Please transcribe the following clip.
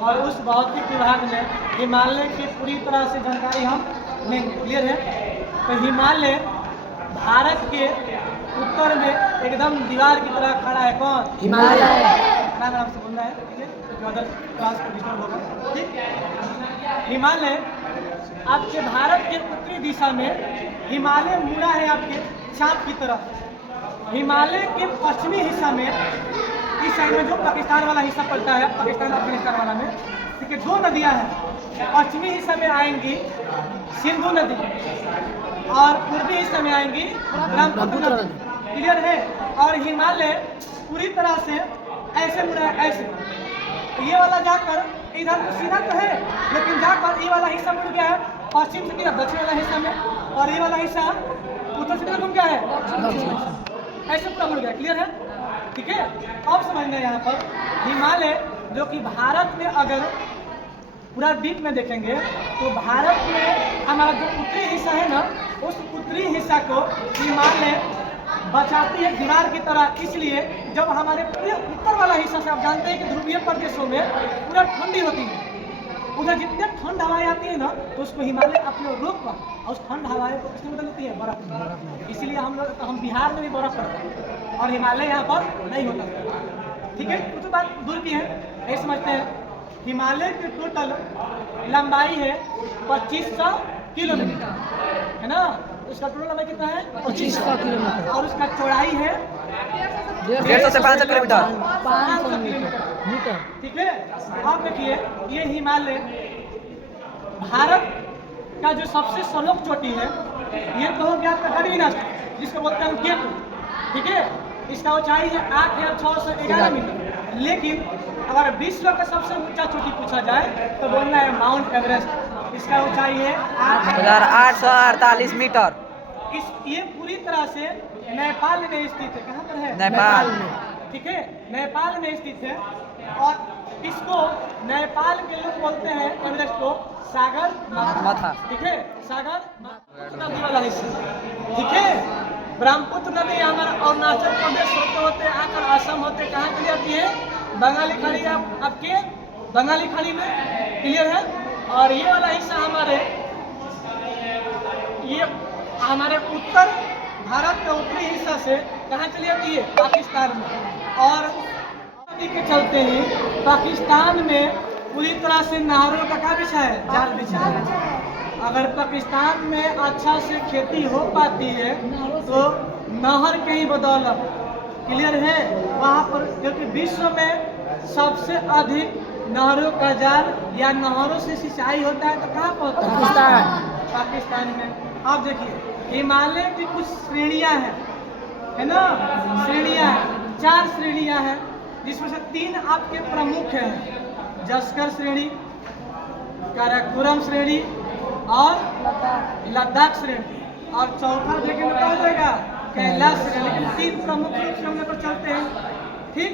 और उस भौतिक विभाग में हिमालय की पूरी तरह से जानकारी हम लेंगे। क्लियर है? तो हिमालय भारत के उत्तर में एकदम दीवार की तरह खड़ा है। कौन? हिमालय। आराम से बोलना है, ठीक है? अदर क्लास को डिस्टर्ब होगा। ठीक, हिमालय आपके भारत के उत्तरी दिशा में हिमालय मुड़ा है आपके चाप की तरफ। हिमालय के पश्चिमी हिस्सा में इस साइड में जो पाकिस्तान वाला हिस्सा पड़ता है, पाकिस्तान अफगानिस्तान वाला में, ठीक है, दो नदियां हैं। पश्चिमी हिस्सा में आएंगी सिंधु नदी और पूर्वी हिस्से में आएंगी ब्रह्मपुत्र नदी। क्लियर है? और हिमालय पूरी तरह से ऐसे मुड़ा है, ऐसे। ये वाला जाकर इधर तो सीधा तो है, लेकिन जाकर ये वाला हिस्सा मुड़ गया है पश्चिम से तरफ दक्षिण वाला हिस्सा में, और ये वाला हिस्सा उत्तर से तरफ घूम गया है, ऐसे पूरा मुड़ गया। क्लियर है? ठीक है? अब समझना है यहाँ पर हिमालय जो कि भारत में अगर पूरा डीप में देखेंगे तो भारत में हमारा जो उत्तरी हिस्सा है ना, उस उत्तरी हिस्सा को हिमालय बचाती है दीवार की तरह। इसलिए जब हमारे पूरे उत्तर वाला हिस्सा से आप जानते हैं कि ध्रुवीय प्रदेशों में पूरा ठंडी होती है, उधर जितने ठंड हवाएं आती है ना, तो उसको हिमालय अपने रोक पर और उस ठंड हवाएं को किसमें बदल देती है? बर्फ। इसीलिए हम बिहार में भी बर्फ पड़ता है और हिमालय यहाँ पर नहीं होता। ठीक है? कुछ बात दूर की है, ये समझते हैं। हिमालय की टोटल लंबाई है 2500 किलोमीटर, है ना? उसका टोटल लंबाई कितना है? 2500 किलोमीटर। और उसका चौड़ाई है 150 से 500 किलोमीटर। 500 किलोमीटर। ठीक है? अब देखिए, ये हिमालय भारत का जो सबसे सर्वोच्च चोटी है, ये तो हो गया आपका गडविनाथ, जिसको बोलते हैं केटू। ठीक है? इसका ऊंचाई है 8611 मीटर। लेकिन अगर विश्व का सबसे ऊंचा चोटी पूछा जाए तो बोलना है माउंट एवरेस्ट। इसका ऊंचाई है 8848 मीटर। ये पूरी तरह से नेपाल में स्थित है। कहाँ पर है? नेपाल में। ठीक है? नेपाल में स्थित है और इसको नेपाल के लोग बोलते हैं एवरेस्ट को सागर माथा। ठीक है? सागर नदी वाला हिस्सा। ठीक है? ब्रह्मपुत्र नदी हमारा अरुणाचल प्रदेश होते होते आकर असम होते कहाँ चली जाती है? बंगाली खाड़ी। आपके बंगाली खाड़ी में। क्लियर है? और ये वाला हिस्सा हमारे उत्तर भारत के उत्तरी हिस्सा से कहाँ चली जाती है? पाकिस्तान में। और नदी के चलते ही पाकिस्तान में पूरी तरह से नहरों का क्या बिछा है? जाल बिछा है। अगर पाकिस्तान में अच्छा से खेती हो पाती है तो नहर के ही बदौलत। क्लियर है? वहाँ पर क्योंकि विश्व में सबसे अधिक नहरों का जाल या नहरों से सिंचाई होता है तो कहाँ पर होता है? पाकिस्तान में। आप देखिए, हिमालय की कुछ श्रेणियाँ हैं, है ना? श्रेणियाँ हैं, 4 श्रेणियाँ हैं, जिसमें से 3 आपके प्रमुख हैं: जस्कर श्रेणी, काराकोरम श्रेणी और लद्दाख श्रेणी। और चौथा देखेंगे क्या हो जाएगा? कैलाश श्रेणी। लेकिन 3 प्रमुख रूप से हम लोग चलते हैं। ठीक?